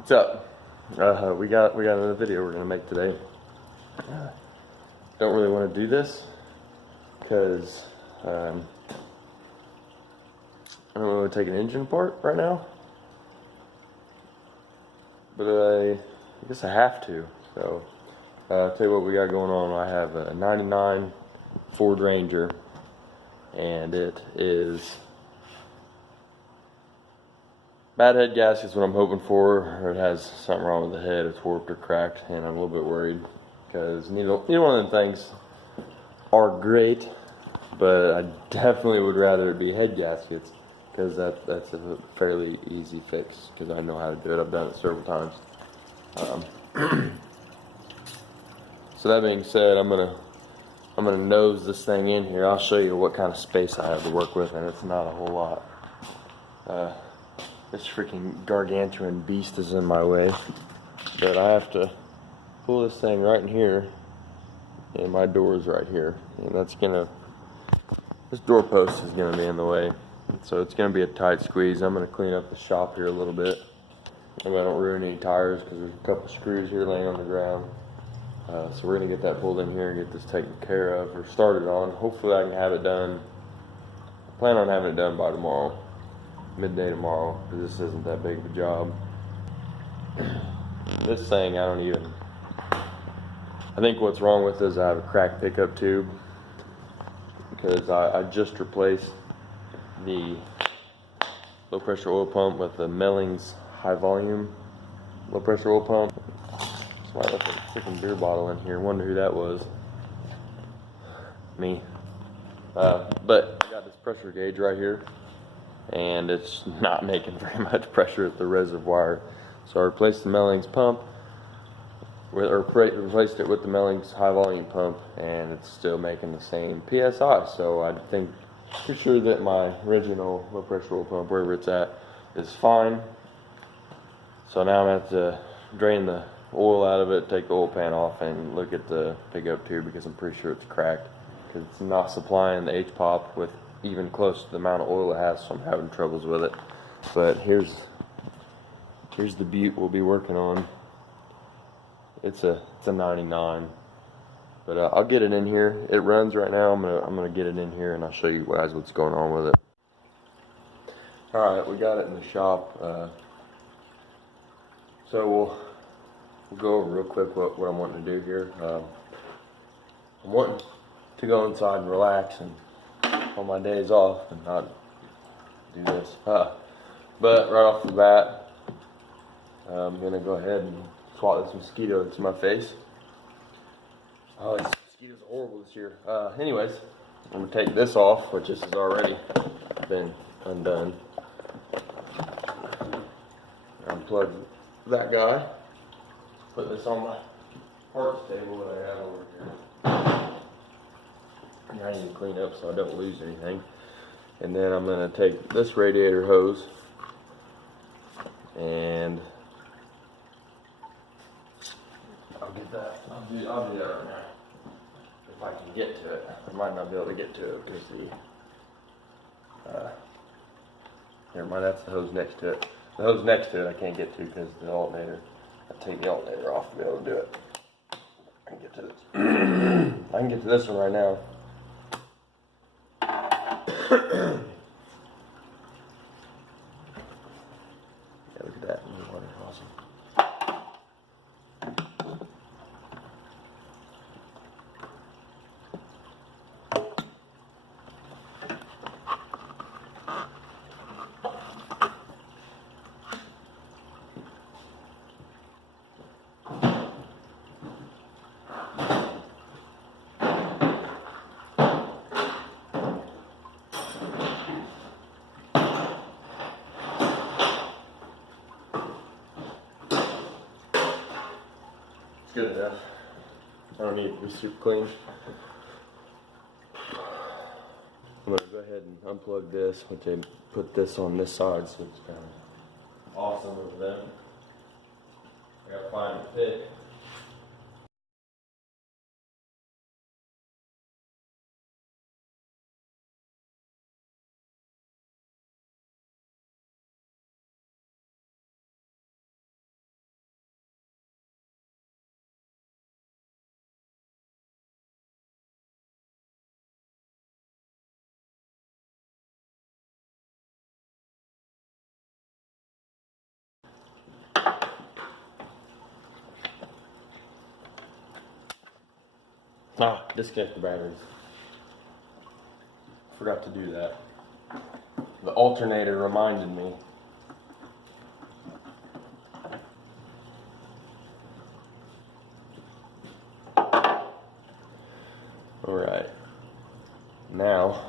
What's up? We got another video we're gonna make today. Don't really want to do this because I don't really want to take an engine apart right now, but I guess I have to. So I'll tell you what we got going on. I have a '99 Ford Ranger, and it is bad head gasket is what I'm hoping for, or it has something wrong with the head. It's warped or cracked, and I'm a little bit worried because neither one of them things are great, but I definitely would rather it be head gaskets because that's a fairly easy fix because I know how to do it. I've done it several times. So that being said, I'm gonna nose this thing in here. I'll show you what kind of space I have to work with, and it's not a whole lot. This freaking gargantuan beast is in my way, but I have to pull this thing right in here, and my door is right here, and this door post is gonna be in the way, so it's gonna be a tight squeeze. I'm gonna clean up the shop here a little bit, so I don't ruin any tires because there's a couple screws here laying on the ground. So we're gonna get that pulled in here and get this taken care of or started on. Hopefully I can have it done. I plan on having it done by tomorrow. Midday tomorrow, because this isn't that big of a job. This thing, I think what's wrong with it is I have a cracked pickup tube, because I just replaced the low pressure oil pump with the Mellings high volume low pressure oil pump. Somebody left a freaking beer bottle in here. Wonder who that was. Me. But I got this pressure gauge right here, and it's not making very much pressure at the reservoir. So I replaced the Mellings pump, replaced it with the Mellings high volume pump, and it's still making the same PSI. So I think for sure that my original low pressure oil pump, wherever it's at, is fine. So now I'm gonna have to drain the oil out of it, take the oil pan off, and look at the pickup tube because I'm pretty sure it's cracked because it's not supplying the H-pop with even close to the amount of oil it has, so I'm having troubles with it. But here's the butte we'll be working on. It's a 99, but I'll get it in here. It runs right now. I'm gonna get it in here and I'll show you guys what's going on with it. All right, we got it in the shop. So we'll go over real quick what I'm wanting to do here. I'm wanting to go inside and relax and on my days off and not do this. But right off the bat, I'm gonna go ahead and swat this mosquito into my face. Oh, these mosquitoes are horrible this year. Anyways, I'm gonna take this off, which this has already been undone. Unplug that guy. Put this on my parts table that I have over here. I need to clean up so I don't lose anything. And then I'm going to take this radiator hose and I'll get that. I'll do that right now. If I can get to it. I might not be able to get to it because never mind, that's the hose next to it. The hose next to it I can't get to because the alternator. I'll take the alternator off to be able to do it. I can get to this. I can get to this one right now. Yeah, look at that. Water, awesome. It's good enough. I don't need it to be super clean. I'm gonna go ahead and unplug this, which I put this on this side, so it's kind of awesome over there. I gotta find a pit. Disconnect the batteries. Forgot to do that. The alternator reminded me. Alright. Now,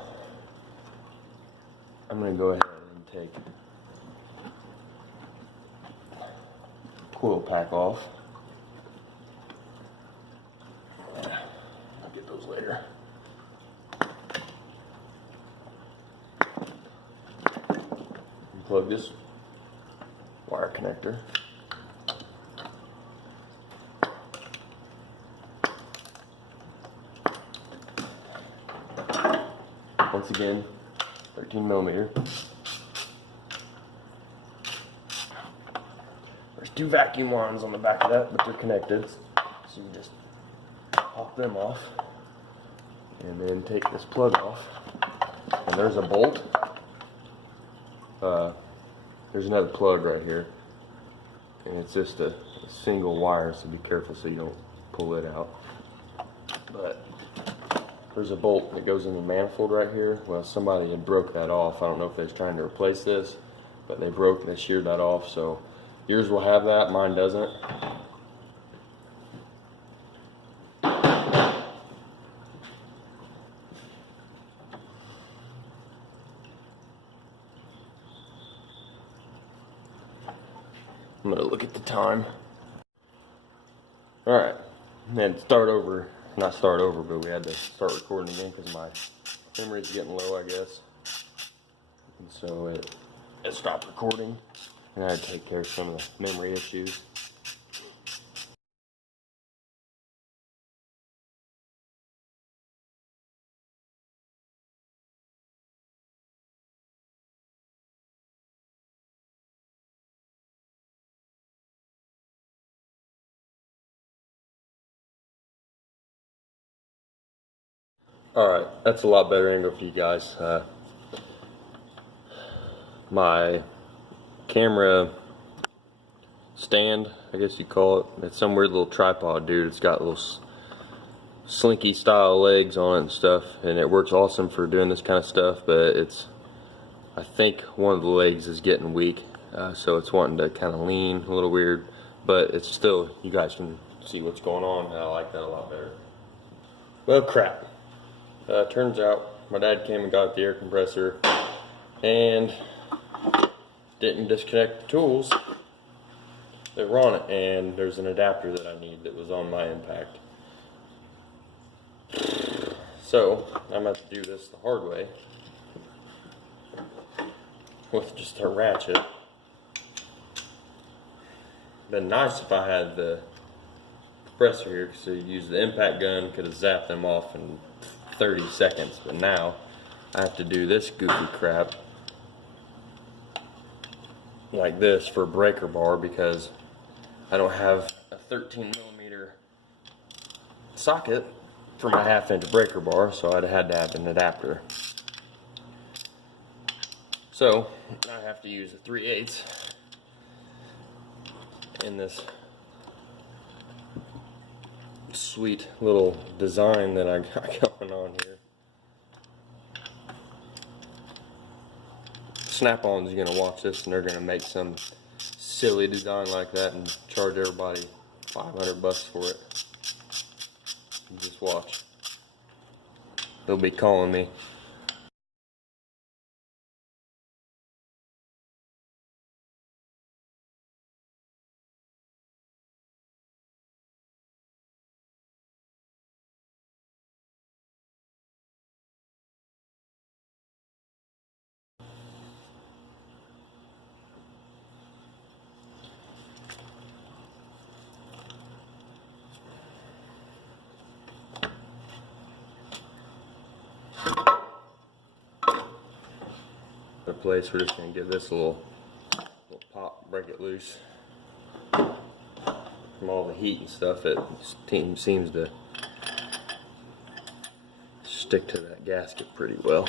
I'm going to go ahead and take coil pack off. I'll get those later. Plug this wire connector. Once again, 13 millimeter. There's two vacuum wands on the back of that, but they're connected. So you just pop them off and then take this plug off. And there's a bolt. There's another plug right here. And it's just a single wire, so be careful so you don't pull it out. But there's a bolt that goes in the manifold right here. Well, somebody had broke that off. I don't know if they was trying to replace this, but they sheared that off. So yours will have that, mine doesn't. I'm gonna look at the time. Alright, and then not start over, but we had to start recording again because my memory's getting low, I guess. And so it stopped recording, and I had to take care of some of the memory issues. Alright, that's a lot better angle for you guys. My camera stand, I guess you call it, it's some weird little tripod, dude. It's got little slinky style legs on it and stuff, and it works awesome for doing this kind of stuff, but I think one of the legs is getting weak, so it's wanting to kind of lean a little weird, but it's still, you guys can see what's going on, and I like that a lot better. Well, crap. Turns out my dad came and got the air compressor and didn't disconnect the tools that were on it, and there's an adapter that I need that was on my impact. So I'm going to have to do this the hard way with just a ratchet. Been nice if I had the compressor here, because you'd use the impact gun, could have zapped them off in 30 seconds, but now I have to do this goofy crap like this for a breaker bar because I don't have a 13 millimeter socket for my 1/2 inch breaker bar, so I'd had to have an adapter. So I have to use a 3/8 in this sweet little design that I got going on here. Snap-on's gonna watch this and they're gonna make some silly design like that and charge everybody $500 for it. You just watch. They'll be calling me. Place, we're just going to give this a little pop, break it loose from all the heat and stuff. It seems to stick to that gasket pretty well.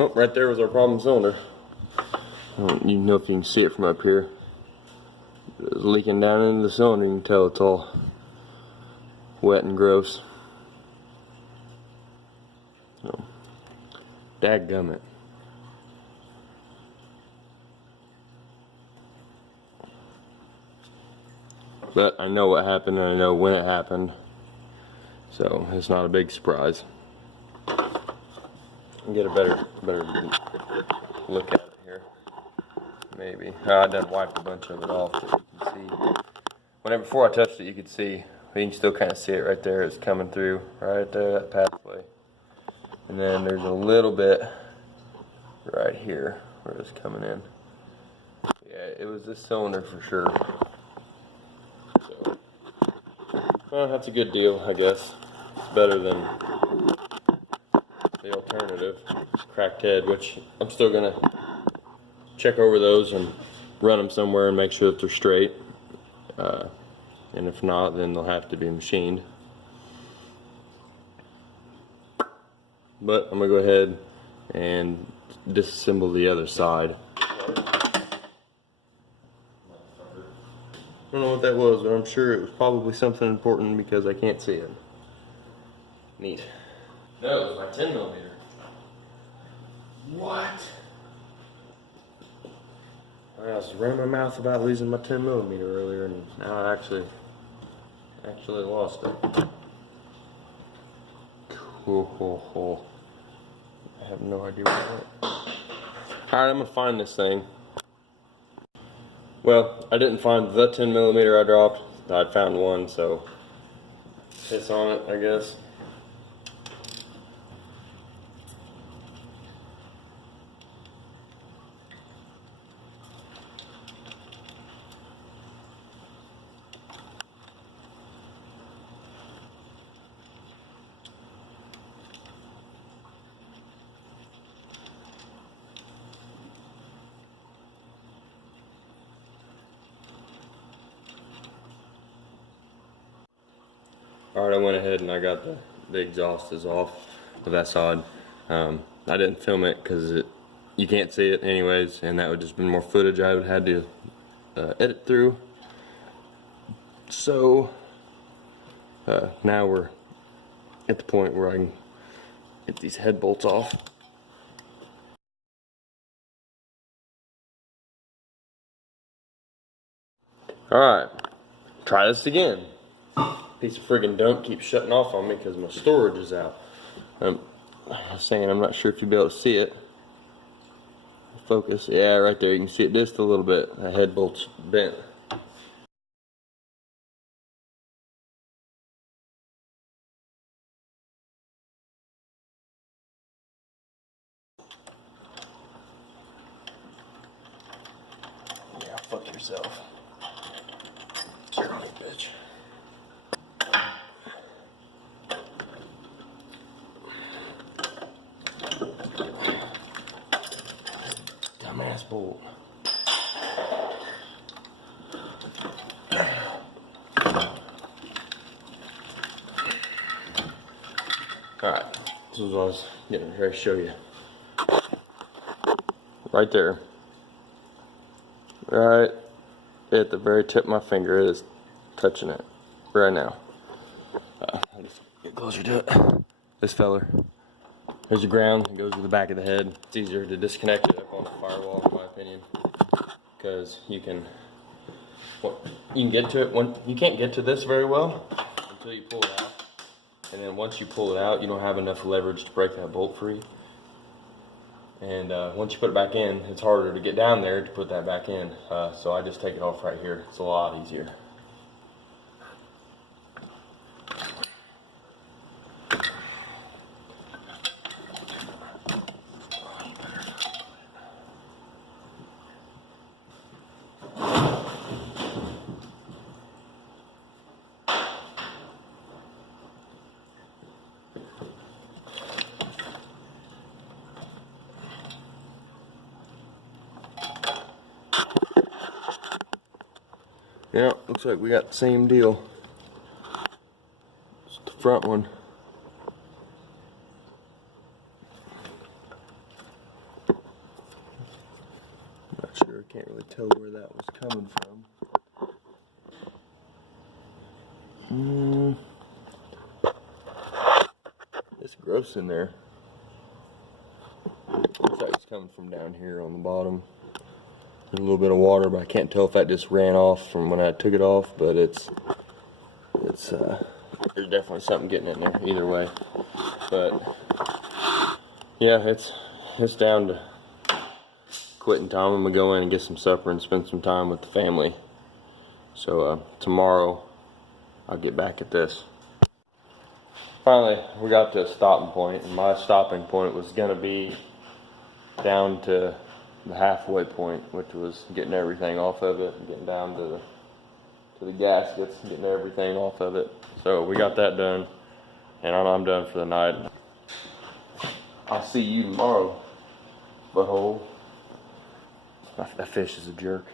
Well, right there was our problem cylinder. I don't even know if you can see it from up here. It was leaking down into the cylinder. You can tell it's all wet and gross. So, dadgummit. But I know what happened and I know when it happened. So it's not a big surprise. Get a better look at it here. Maybe. I done wiped a bunch of it off so you can see. Before I touched it, you could see. You can still kind of see it right there. It's coming through right there, that pathway. And then there's a little bit right here where it's coming in. Yeah, it was this cylinder for sure. So, well, that's a good deal, I guess. It's better than the alternative, cracked head, which I'm still gonna check over those and run them somewhere and make sure that they're straight. And if not, then they'll have to be machined. But I'm gonna go ahead and disassemble the other side. I don't know what that was, but I'm sure it was probably something important because I can't see it. Neat. No, it was my 10mm. What? I was running my mouth about losing my 10mm earlier, and now I actually lost it. Cool. I have no idea what it was. Alright, I'm gonna find this thing. Well, I didn't find the 10mm I dropped. I'd found one, so it's on it, I guess. Alright, I went ahead and I got the exhaust is off of that side. I didn't film it because you can't see it anyways, and that would just been more footage I would have had to edit through. So now we're at the point where I can get these head bolts off. Alright, try this again. Piece of friggin' dump keeps shutting off on me because my storage is out. I was saying, I'm not sure if you'll be able to see it. Focus, yeah, right there. You can see it just a little bit. The head bolt's bent. Yeah, fuck yourself. Scrawny bitch. Dumbass bolt. Alright, this is what I was getting ready to show you. Right there. Right at the very tip of my finger, it is touching it right now. I'll just get closer to it. This feller. There's the ground, it goes to the back of the head. It's easier to disconnect it up on the firewall, in my opinion, because you can get to it. You can't get to this very well until you pull it out, and then once you pull it out, you don't have enough leverage to break that bolt free. And once you put it back in, it's harder to get down there to put that back in. So I just take it off right here. It's a lot easier. Yeah, looks like we got the same deal. It's the front one. Can't really tell where that was coming from. It's gross in there. Looks like it's coming from down here on the bottom. There's a little bit of water, but I can't tell if that just ran off from when I took it off, but there's definitely something getting in there either way. But yeah, it's down to quitting time. I'm gonna go in and get some supper and spend some time with the family. So tomorrow I'll get back at this. Finally, we got to a stopping point, and my stopping point was gonna be down to the halfway point, which was getting everything off of it, getting down to the gaskets, getting everything off of it. So we got that done, and I'm done for the night. I'll see you tomorrow, butthole. That fish is a jerk.